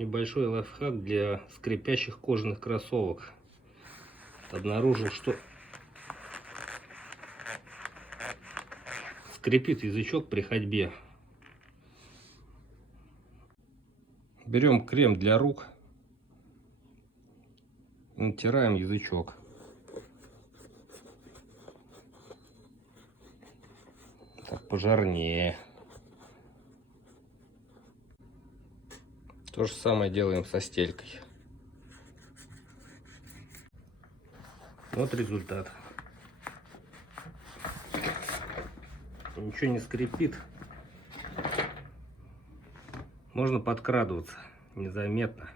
Небольшой лайфхак для скрипящих кожаных кроссовок. Обнаружил, что скрипит язычок при ходьбе. Берем крем для рук и натираем язычок. Так пожирнее. То же самое делаем со стелькой. Вот результат. Ничего не скрипит. Можно подкрадываться незаметно.